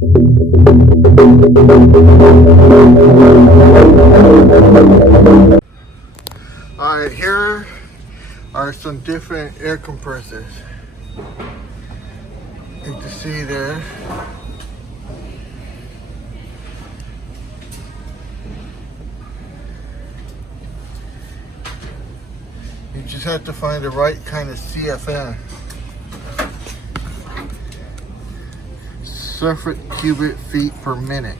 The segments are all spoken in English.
Alright, here are some different air compressors. You can see there. You just have to find the right kind of CFM. Surface cubic feet per minute.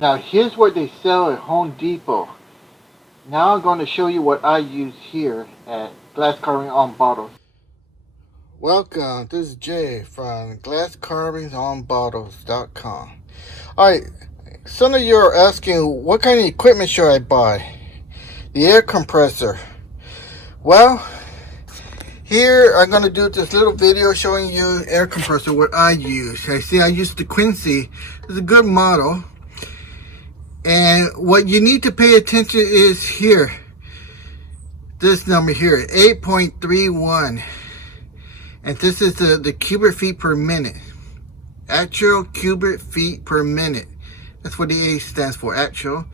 Now here's what they sell at Home Depot. Now I'm going to show you what I use here at Glass Carving on Bottles. Welcome, this is Jay from glasscarvingsonbottles.com. Alright, some of you are asking what kind of equipment should I buy? The air compressor. Well, here I'm going to do this little video showing you air compressor, what I use. I use the Quincy. It's a good model. And what you need to pay attention is here. This number here, 8.31. And this is the cubic feet per minute. Actual cubic feet per minute. That's what the A stands for, actual.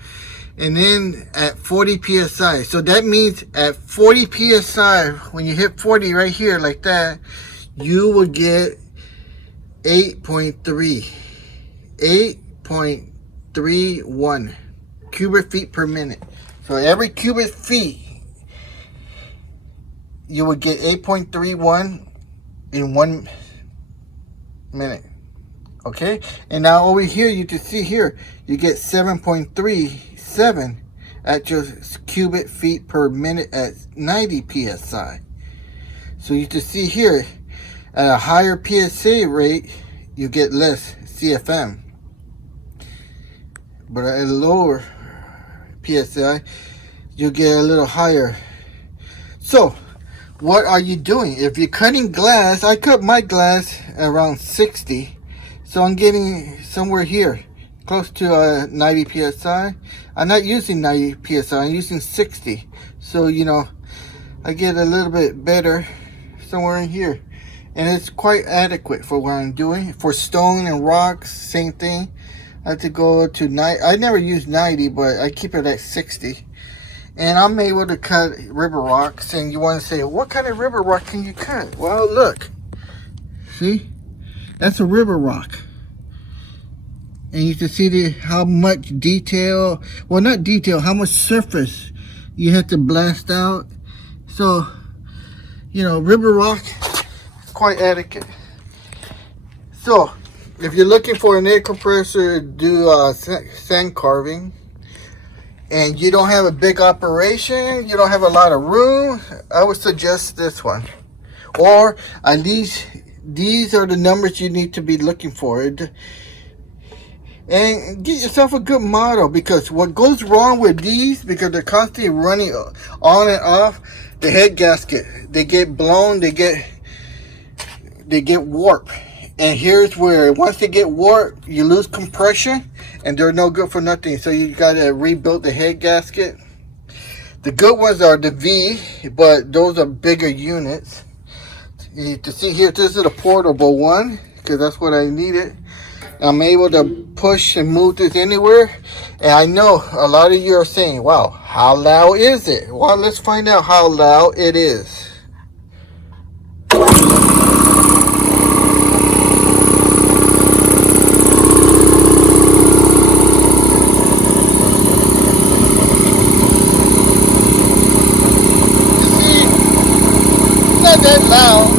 And then at 40 psi. So that means at 40 psi, when you hit 40 right here like that, you will get 8.3. 8.31 cubic feet per minute. So every cubic feet, you will get 8.31 in 1 minute. Okay, and now over here you can see here you get 7.37 actual cubic feet per minute at 90 psi. So you can see here at a higher PSA rate you get less CFM, but at a lower PSI you get a little higher. So what are you doing? If you're cutting glass, I cut my glass around 60. So I'm getting somewhere here, close to 90 psi. I'm not using 90 psi, I'm using 60. So, you know, I get a little bit better somewhere in here. And it's quite adequate for what I'm doing. For stone and rocks, same thing. I have to go to 90. I never use 90, but I keep it at 60. And I'm able to cut river rocks. And you want to say, what kind of river rock can you cut? Well, look. See? That's a river rock. And you can see how much detail, well not detail, how much surface you have to blast out. So, you know, river rock is quite adequate. So, if you're looking for an air compressor to do sand carving, and you don't have a big operation, you don't have a lot of room, I would suggest this one. Or at least these are the numbers you need to be looking for. And get yourself a good model, because what goes wrong with these, because they're constantly running on and off, the head gasket, they get blown, they get warped. And here's where once they get warped, you lose compression and they're no good for nothing. So you gotta rebuild the head gasket. The good ones are the V, but those are bigger units. You can see here, this is a portable one, because that's what I needed. I'm able to push and move this anywhere. And I know a lot of you are saying, wow, how loud is it? Well, let's find out how loud it is. Not that loud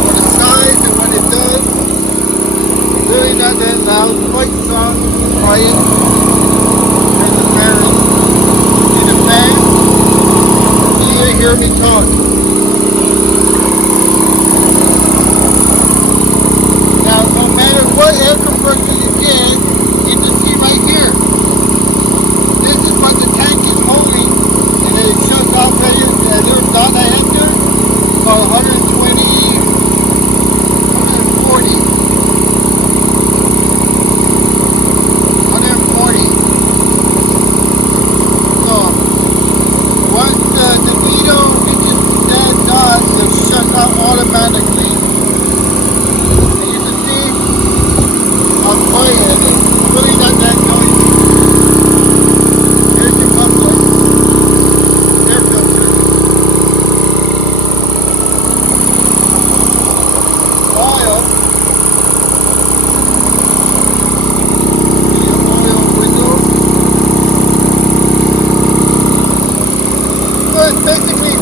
for the size and what it does. Really not that loud, quite soft, quiet, transparent. In the fan, you can hear me talk. Now, no matter what air compressor you get, you can see right here. This is what the tank is holding, and it shows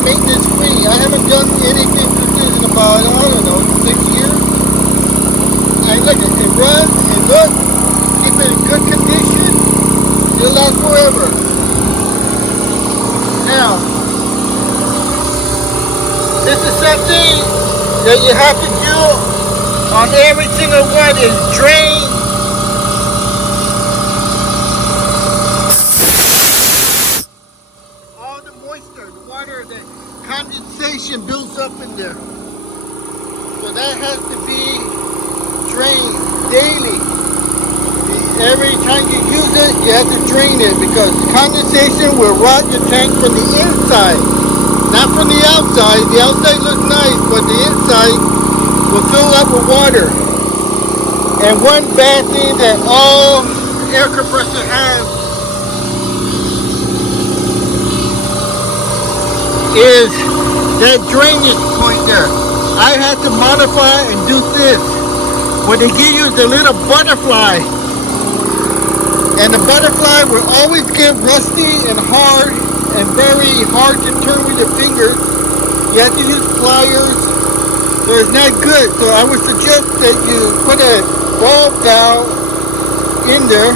maintenance free. I haven't done anything to this in about, I don't know, 6 years. And look, it runs, and look, keep it in good condition, it'll last forever. Now, this is something that you have to do on every single one, is drain all the moisture, the water, the condensation builds up in there. So that has to be drained daily. Every time you use it, you have to drain it, because condensation will rot your tank from the inside, not from the outside. The outside looks nice, but the inside will fill up with water. And one bad thing that all air compressors have is that drainage point there. I had to modify and do this. What they give you is a little butterfly. And the butterfly will always get rusty and hard and very hard to turn with your fingers. You have to use pliers, so it's not good. So I would suggest that you put a ball valve in there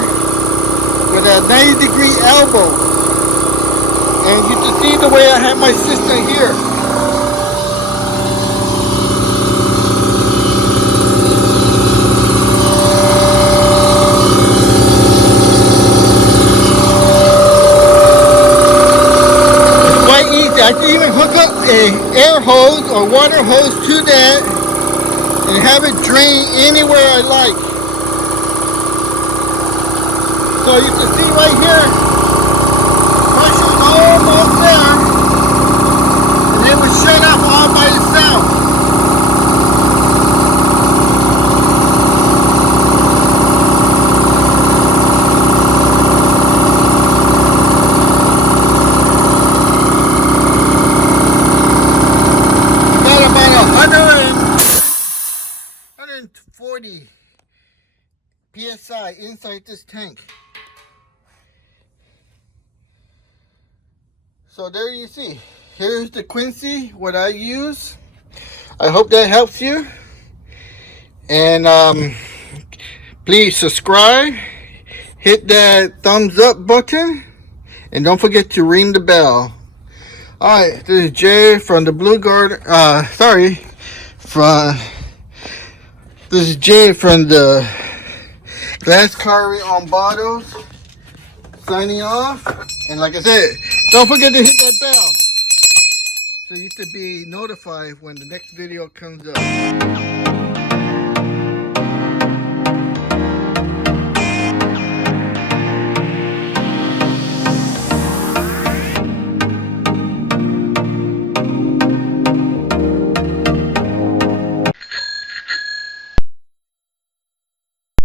with a 90-degree elbow. And you can see the way I have my system here. I can even hook up a air hose or water hose to that and have it drain anywhere I like. So you can see right here, pressure's almost there, and it will shut off all by itself. PSI inside this tank. So there you see. Here's the Quincy, what I use. I hope that helps you. And please subscribe. Hit that thumbs up button. And don't forget to ring the bell. Alright, this is Jay from the Blue Garden. This is Jay from the Glass Carving on Bottles, signing off. And like I said, don't forget to hit that bell so you can be notified when the next video comes up.